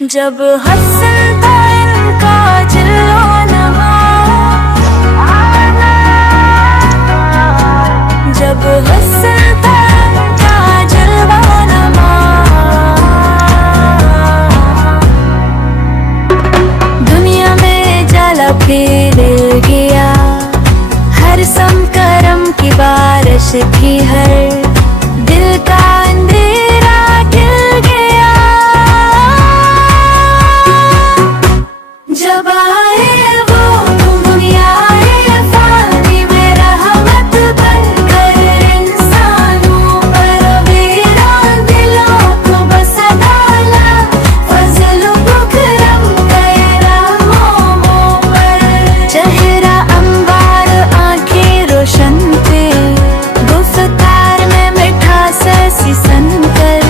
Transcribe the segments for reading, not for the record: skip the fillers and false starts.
जब हंसता इनका जिल्लो नमा, जब हंसता इनका जिल्लो नमा, दुनिया में जाला फिर गया, हर समकरम की बारिश थी, हर दिल का अंधेरा खिल गया। जब आए वो दुनिया आए फानी में रहमत बनकर इंसानों पर, मेरा दिलों को बस डाला फजल करम गया मोमों पर। चेहरा अंबार आंखें रोशन पे, गुफ्तार में मिठास ऐसी सनकर,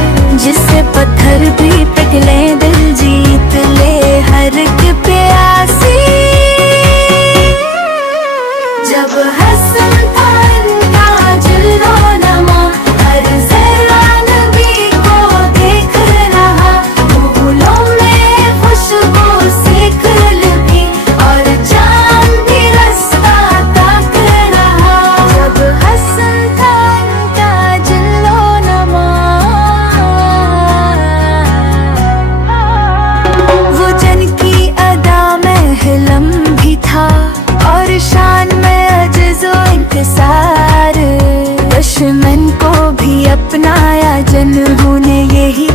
जिससे पत्थर भी पिघले दिल जीत ले हर एक प्यासी। जब हंसता इनका जिल्लो नमा, हर जरा नबी को देख रहा, फूलों में खुशबू से खुलती और चांद भी रास्ता ताक रहा। जब हंसता इनका जिल्लो नमा, वो जन की अदा में हिलम भी था और शान में अजज़ो इंकिसार, दुश्मन को भी अपनाया जिन्होंने यही